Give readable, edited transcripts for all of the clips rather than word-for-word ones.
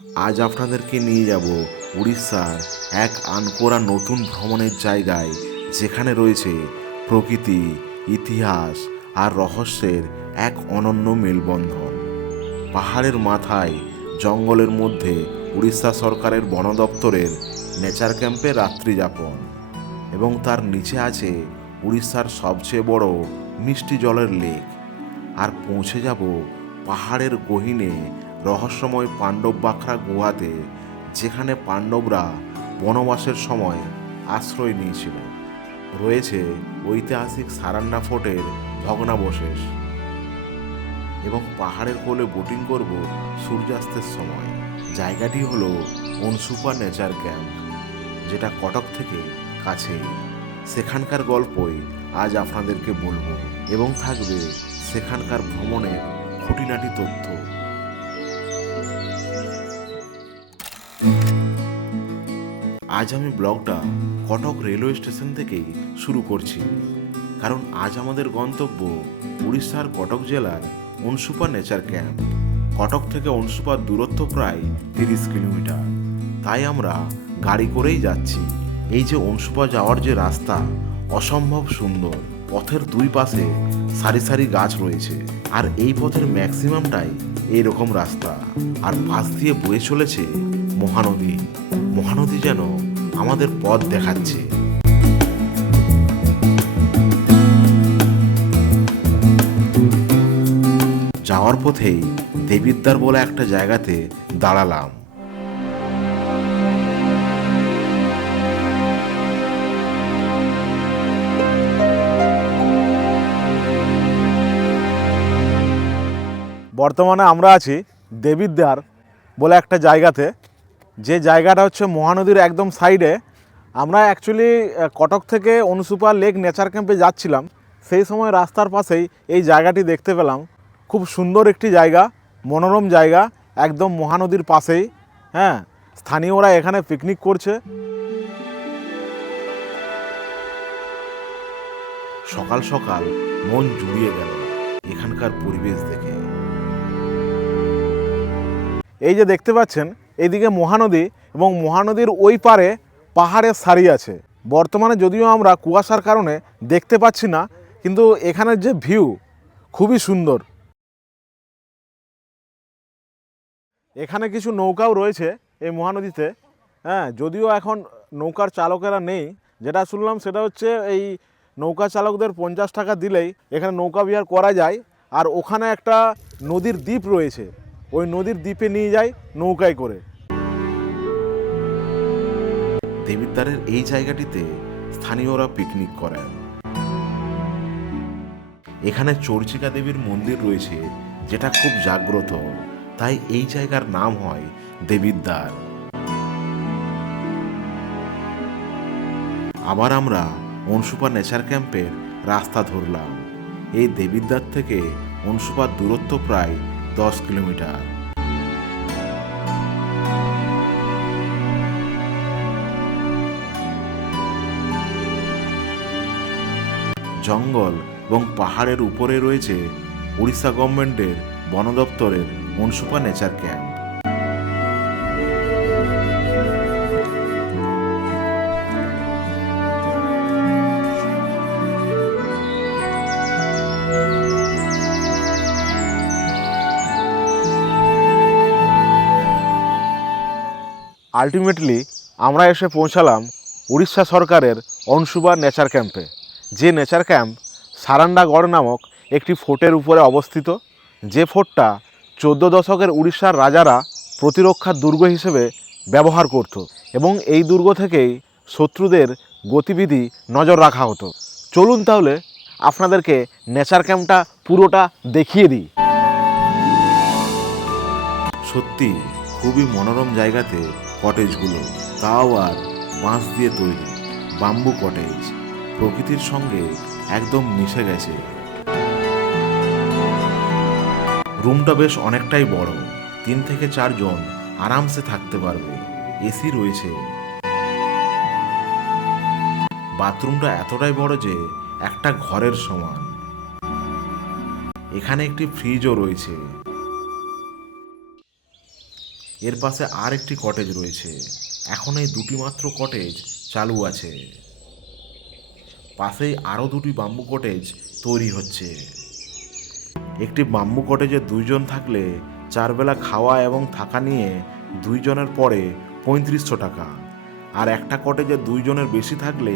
আজ আপনাদেরকে নিয়ে যাব উড়িষ্যার এক আনকোরা নতুন ভ্রমণের জায়গায়, যেখানে রয়েছে প্রকৃতি, ইতিহাস আর রহস্যের এক অনন্য মেলবন্ধন। পাহাড়ের মাথায় জঙ্গলের মধ্যে উড়িষ্যা সরকারের বন দপ্তরের নেচার ক্যাম্পে রাত্রি যাপন, এবং তার নিচে আছে উড়িষ্যার সবচেয়ে বড় মিষ্টি জলের লেক। আর পৌঁছে যাব পাহাড়ের গহীনে রহস্যময় পাণ্ডব বাখরা গুহাতে, যেখানে পাণ্ডবরা বনবাসের সময় আশ্রয় নিয়েছিল। রয়েছে ঐতিহাসিক সারান্না ফোর্টের ভগ্নাবশেষ, এবং পাহাড়ের কোলে বোটিং করব সূর্যাস্তের সময়। জায়গাটি হলো অনসুপা নেচার ক্যাম্প, যেটা কটক থেকে কাছেই। সেখানকার গল্পই আজ আপনাদেরকে বলবো, এবং থাকবে সেখানকার ভ্রমণের খুঁটিনাটি তথ্য। আজ আমি ব্লগটা কটক রেলওয়ে স্টেশন থেকেই শুরু করছি, কারণ আজ আমাদের গন্তব্য উড়িষ্যার কটক জেলার অনসুপা নেচার ক্যাম্প। কটক থেকে অনসুপার দূরত্ব প্রায় 30 কিলোমিটার, তাই আমরা গাড়ি করেই যাচ্ছি। এই যে অনসুপা যাওয়ার যে রাস্তা, অসম্ভব সুন্দর। পথের দুই পাশে সারি সারি গাছ রয়েছে, আর এই পথের ম্যাক্সিমামটাই এইরকম রাস্তা। আর পাশ দিয়ে বয়ে চলেছে মহানদী। মহানদী যেন আমাদের পথ দেখাচ্ছে। যাওয়ার পথেই দেবিদ্বার বলে একটা জায়গাতে দাঁড়ালাম। বর্তমানে আমরা আছি দেবিদ্বার বলে একটা জায়গাতে, যে জায়গাটা হচ্ছে মহানদীর একদম সাইডে। আমরা অ্যাকচুয়ালি কটক থেকে অনসুপা লেক নেচার ক্যাম্পে যাচ্ছিলাম, সেই সময় রাস্তার পাশেই এই জায়গাটি দেখতে পেলাম। খুব সুন্দর একটি জায়গা, মনোরম জায়গা, একদম মহানদীর পাশেই। হ্যাঁ, স্থানীয়রা এখানে পিকনিক করছে। সকাল সকাল মন জুড়িয়ে গেল এখানকার পরিবেশ দেখে। এই যে দেখতে পাচ্ছেন, এইদিকে মহানদী, এবং মহানদীর ওই পারে পাহাড়ের সারি আছে। বর্তমানে যদিও আমরা কুয়াশার কারণে দেখতে পাচ্ছি না, কিন্তু এখানের যে ভিউ খুবই সুন্দর। এখানে কিছু নৌকাও রয়েছে এই মহানদীতে। হ্যাঁ, যদিও এখন নৌকার চালকেরা নেই। যেটা শুনলাম সেটা হচ্ছে এই নৌকা চালকদের 50 টাকা দিলেই এখানে নৌকা বিহার করা যায়। আর ওখানে একটা নদীর দ্বীপ রয়েছে, ওই নদীর দ্বীপে নিয়ে যায় নৌকায় করে। দেবিদ্বারের এই জায়গাটিতে স্থানীয়রা পিকনিক করেন। এখানে চর্চিকা দেবীর মন্দির রয়েছে, যেটা খুব জাগ্রত, তাই এই জায়গার নাম হয় দেবিদ্বার। আবার আমরা অনসুপা নেচার ক্যাম্পের রাস্তা ধরলাম। এই দেবিদ্বার থেকে অনসুপার দূরত্ব প্রায় 10 কিলোমিটার। জঙ্গল এবং পাহাড়ের উপরে রয়েছে উড়িষ্যা গভর্নমেন্টের বন দপ্তরের অনসুপা নেচার ক্যাম্প। আলটিমেটলি আমরা এসে পৌঁছালাম উড়িষ্যা সরকারের অনসুপা নেচার ক্যাম্পে। যে নেচার ক্যাম্প সারান্ডাগড় নামক একটি ফোর্টের উপরে অবস্থিত, যে ফোর্টটা 14 দশকের উড়িষ্যার রাজারা প্রতিরক্ষার দুর্গ হিসেবে ব্যবহার করত, এবং এই দুর্গ থেকেই শত্রুদের গতিবিধি নজর রাখা হতো। চলুন তাহলে আপনাদেরকে নেচার ক্যাম্পটা পুরোটা দেখিয়ে দিই। সত্যি খুবই মনোরম জায়গাতে কটেজগুলো, তাও আর বাঁশ দিয়ে তৈরি বাম্বু কটেজ, প্রকৃতির সঙ্গে একদম মিশে গেছে। রুমটা বেশ অনেকটাই বড়, 3 থেকে 4 জন আরামসে থাকতে পারবে। এসি রয়েছে। বাথরুমটা এতটাই বড় যে একটা ঘরের সমান। এখানে একটি ফ্রিজও রয়েছে। এর পাশে আর একটি কটেজ রয়েছে। এখন এই দুটি মাত্র কটেজ চালু আছে। পাশেই আরও দুটি বাম্বু কটেজ তৈরি হচ্ছে। একটি বাম্বু কটেজে 2 জন থাকলে 4 বেলা খাওয়া এবং থাকা নিয়ে 2 জনের পড়ে 3500 টাকা, আর একটা কটেজে 2 জনের বেশি থাকলে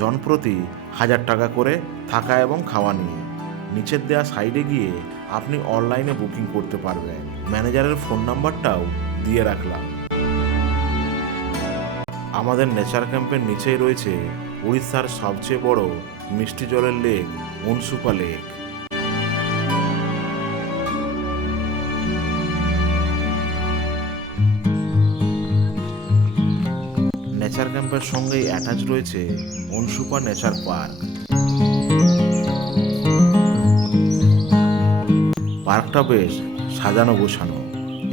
জন প্রতি 1000 টাকা করে থাকা এবং খাওয়া নিয়ে। নিচের দেওয়া সাইডে গিয়ে আপনি অনলাইনে বুকিং করতে পারবেন। ম্যানেজারের ফোন নাম্বারটাও দিয়ে রাখলাম। আমাদের নেচার ক্যাম্পের নিচেই রয়েছে উড়িষ্যার সবচেয়ে বড় মিষ্টি জলের লেক অনসুপা লেক। নেচার ক্যাম্পের সঙ্গেই অ্যাটাচ রয়েছে অনসুপা নেচার পার্ক। পার্কটা বেশ সাজানো গোছানো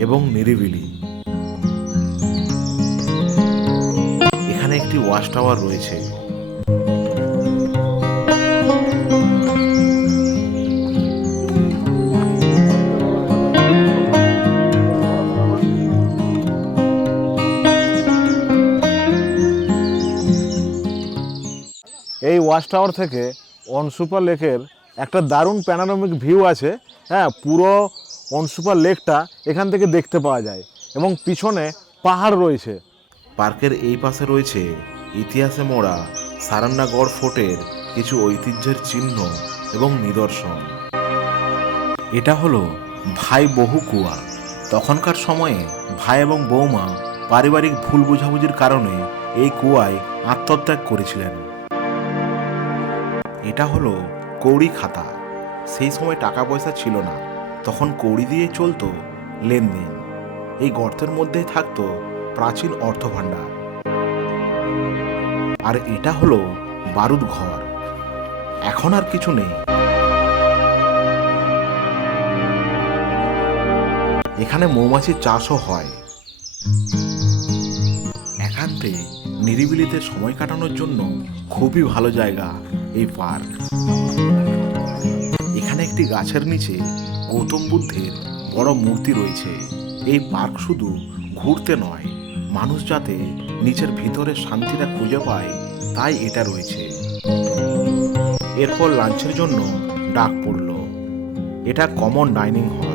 এবং নিরিবিলি। এখানে একটি ওয়াচ টাওয়ার রয়েছে। এই ওয়াচ টাওয়ার থেকে অনসুপা লেকের একটা দারুণ প্যানোরামিক ভিউ আছে। হ্যাঁ, পুরো অনসুপা লেকটা এখান থেকে দেখতে পাওয়া যায় এবং পিছনে পাহাড় রয়েছে। পার্কের এই পাশে রয়েছে ইতিহাসে মোড়া সারান্নাগড় ফোর্টের কিছু ঐতিহ্যের চিহ্ন এবং নিদর্শন। এটা হলো ভাই বহু কুয়া। তখনকার সময়ে ভাই এবং বৌমা পারিবারিক ভুল বোঝাবুঝির কারণে এই কুয়ায় আত্মত্যাগ করেছিলেন। এটা হলো কৌড়ি খাতা। সেই সময় টাকা পয়সা ছিল না, তখন কৌড়ি দিয়ে চলতো লেনদেন। এই গর্তের মধ্যেই থাকতো প্রাচীন অর্থভাণ্ডার। আর এটা হলো বারুদ ঘর। এখন আর কিছু নেই। এখানে মৌমাছির চাষও হয়। একান্তে নিরিবিলিতে সময় কাটানোর জন্য খুবই ভালো জায়গা এই পার্ক। এখানে একটি গাছের নিচে গৌতম বুদ্ধের বড় মূর্তি রয়েছে। এই পার্ক শুধু ঘুরতে নয়, মানুষ যাতে নিচের ভিতরে শান্তিটা খুঁজে পায় তাই এটা রয়েছে। এরপর লাঞ্চের জন্য ডাক পড়ল। এটা কমন ডাইনিং হল।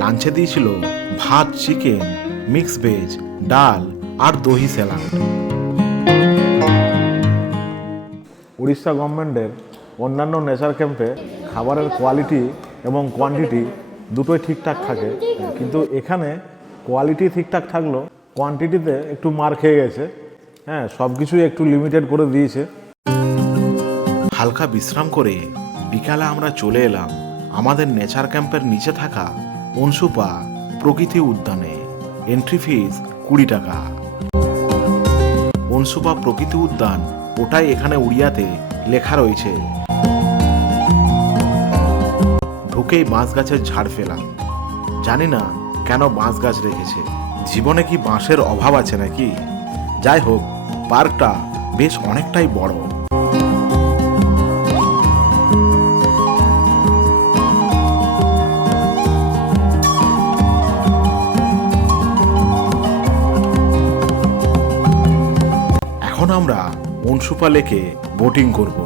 লাঞ্চে দিয়েছিল ভাত, চিকেন, মিক্স ভেজ, ডাল আর দহি স্যালাড। উড়িষ্যা গভর্নমেন্টের অন্যান্য নেচার ক্যাম্পে খাবারের কোয়ালিটি এবং কোয়ান্টিটি দুটোই ঠিকঠাক থাকে, কিন্তু এখানে কোয়ালিটি ঠিকঠাক থাকলেও কোয়ান্টিটিতে একটু মার খেয়ে গেছে। হ্যাঁ, সব কিছুই একটু লিমিটেড করে দিয়েছে। হালকা বিশ্রাম করে বিকালে আমরা চলে এলাম আমাদের নেচার ক্যাম্পের নিচে থাকা অনসুপা প্রকৃতি উদ্যানে। এন্ট্রি ফিস 20 টাকা। অনসুপা প্রকৃতি উদ্যান ওটাই এখানে উড়িয়াতে লেখা রয়েছে। ঢুকেই বাঁশ গাছের ঝাড় ফেলাম। জানি না কেন বাঁশ গাছ রেখেছে। জীবনে কি বাঁশের অভাব আছে নাকি? যাই হোক, পার্কটা বেশ অনেকটাই বড়। এখন আমরা অনসুপা লেকে বোটিং করব।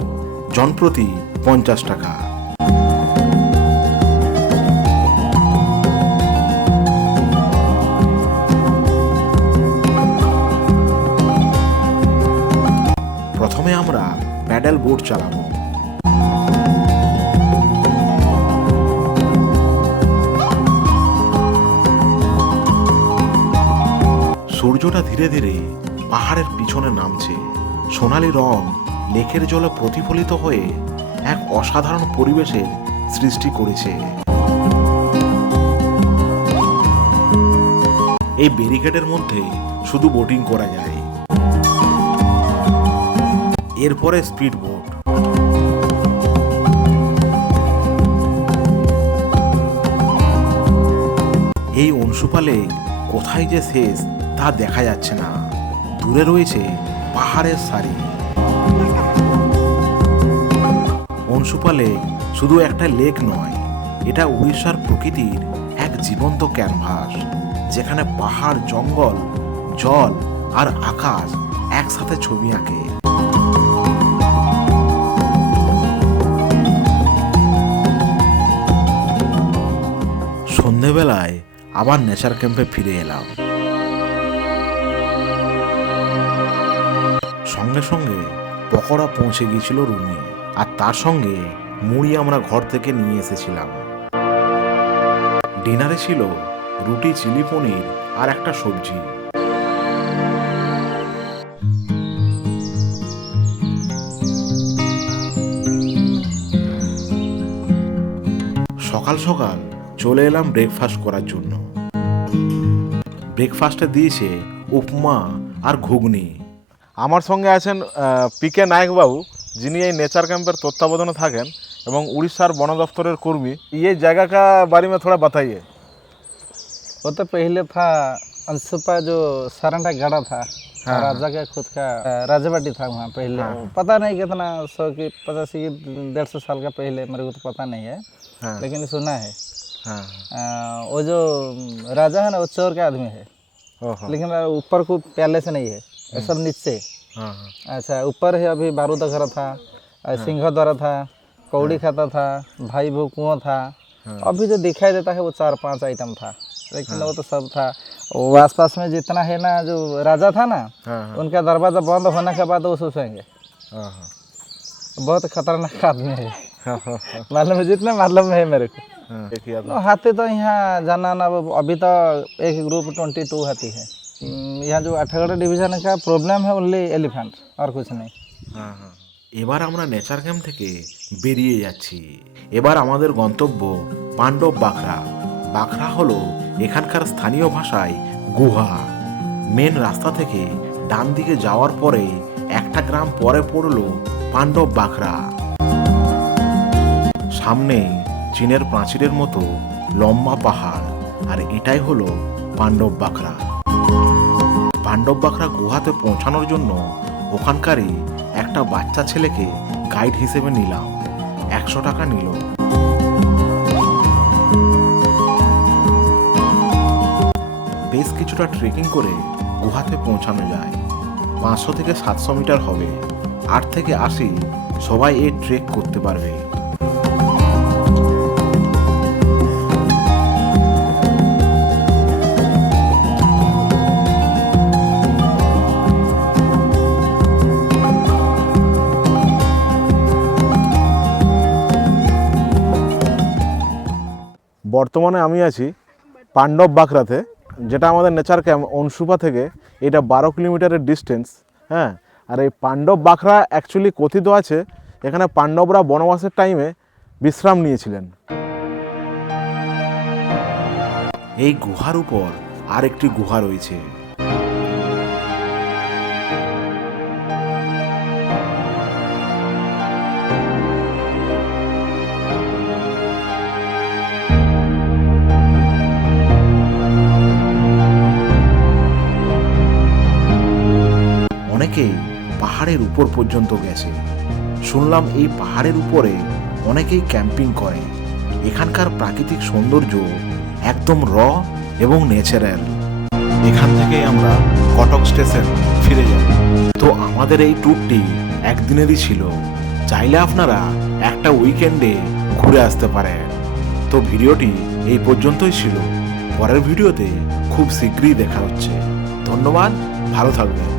জনপ্রতি 50 টাকা। প্রথমে আমরা প্যাডেল বোট চালাবো। সূর্যটা ধীরে ধীরে পাহাড়ের পিছনে নামছে। সোনালি রং লেকের জলে প্রতিফলিত হয়ে এক অসাধারণ পরিবেশের সৃষ্টি করেছে। এই ব্যারিকেডের মধ্যে শুধু বোটিং করা যায়। এরপরে স্পিড বোট। এই অনসুপা লেক কোথায় যে শেষ তা দেখা যাচ্ছে না। দূরে রয়েছে পাহাড়ের সারি। অনসুপা লেক শুধু একটা লেক নয়, এটা উড়িষ্যার প্রকৃতির এক জীবন্ত ক্যানভাস, যেখানে পাহাড়, জঙ্গল, জল আর আকাশ একসাথে ছবি আঁকে। সন্ধেবেলায় আবার নেচার ক্যাম্পে ফিরে এলাম। সঙ্গে সঙ্গে পকোড়া পৌঁছে গিয়েছিল রুমে, আর তার সঙ্গে মুড়ি আমরা ঘর থেকে নিয়ে এসেছিলাম। ডিনারে ছিল রুটি, চিলি পনির আর একটা সবজি। সকাল সকাল চলে এলাম ব্রেকফাস্ট করার জন্য। ব্রেকফাস্টে দিয়েছে উপমা আর ঘুগনি। আমার সঙ্গে আছেন পিকে নায়কবাবু, যিনি এই নেচার कैंपर तत्वावधाने থাকেন এবং उड़ीसा वन दफ्तर कर्मी। ये जगह का बारे में थोड़ा बताइए। वो तो पहले था अंशुपा जो सारंडा गढ़ा था। हाँ, राजा का खुद का राजवाड़ी था वहाँ पहले। पता नहीं कितना 100 की 85 की 150 साल का पहले, मेरे को तो पता नहीं है। हाँ, लेकिन सुना है। हाँ, वो जो राजा है ना, वो चोर का आदमी है। ओहो, लेकिन ऊपर को पैलेस नहीं है, ये सब नीचे। हाँ, हाँ, अच्छा, ऊपर है अभी बारूद घर था, सिंह द्वारा था, कौड़ी खाता था, भाई भू कुआं था। अभी जो दिखाई देता है वो 4-5 आइटम था, लेकिन वो तो सब था। वो आसपास में जितना है ना, जो राजा था ना, हाँ, हाँ, उनका दरवाजा बंद होने के बाद वो सोचेंगे। हाँ, हाँ, बहुत खतरनाक आदमी है, हाँ, हाँ, मालूम है, जितने मालूम है मेरे को। हाँ, एक याद तो हाथी तो यहाँ जाना ना, अभी तो एक ग्रुप 22 हाथी है। यहाँ जो 8गढ़ डिवीजन का प्रॉब्लम है ओनली एलिफेंट, और कुछ नहीं। हाँ, हाँ, এবার আমরা নেচার ক্যাম্প থেকে বেরিয়ে যাচ্ছি। এবার আমাদের গন্তব্য পাণ্ডব বাখরা। বাখরা হলো এখানকার স্থানীয় ভাষায় গুহা। মেন রাস্তা থেকে ডান দিকে যাওয়ার পরে একটা গ্রাম পরে পড়লো পাণ্ডব বাখরা। সামনে চীনের প্রাচীরের মতো লম্বা পাহাড়, আর এটাই হলো পাণ্ডব বাখরা। পাণ্ডব বাখরা গুহাতে পৌঁছানোর জন্য ওখানকারই একটা বাচ্চা ছেলেকে গাইড হিসেবে নিলাম। 100 টাকা নিল। বেশ কিছুটা ট্রেকিং করে গুহাতে পৌঁছানো যায়। 500 থেকে 700 মিটার হবে। 8 থেকে 80 সবাই এই ট্রেক করতে পারবে। বর্তমানে আমি আছি পাণ্ডব বাখরাতে, যেটা আমাদের নেচার ক্যাম্প অনসুপা থেকে এটা 12 কিলোমিটারের ডিস্টেন্স। হ্যাঁ, আর এই পাণ্ডব বাখরা অ্যাকচুয়ালি কথিত আছে এখানে পাণ্ডবরা বনবাসের টাইমে বিশ্রাম নিয়েছিলেন। এই গুহার উপর আরেকটি গুহা রয়েছে। অনেকেই পাহাড়ের উপর পর্যন্ত গেছে। শুনলাম এই পাহাড়ের উপরে অনেকেই ক্যাম্পিং করে। এখানকার প্রাকৃতিক সৌন্দর্য একদম র এবং ন্যাচারাল। এখান থেকে আমরা কটক স্টেশন ফিরে যাব। তো আমাদের এই ট্যুরটি একদিনেরই ছিল। চাইলে আপনারা একটা উইকেন্ডে ঘুরে আসতে পারেন। তো ভিডিওটি এই পর্যন্তই ছিল। পরের ভিডিওতে খুব শীঘ্রই দেখা হচ্ছে। ধন্যবাদ, ভালো থাকবেন।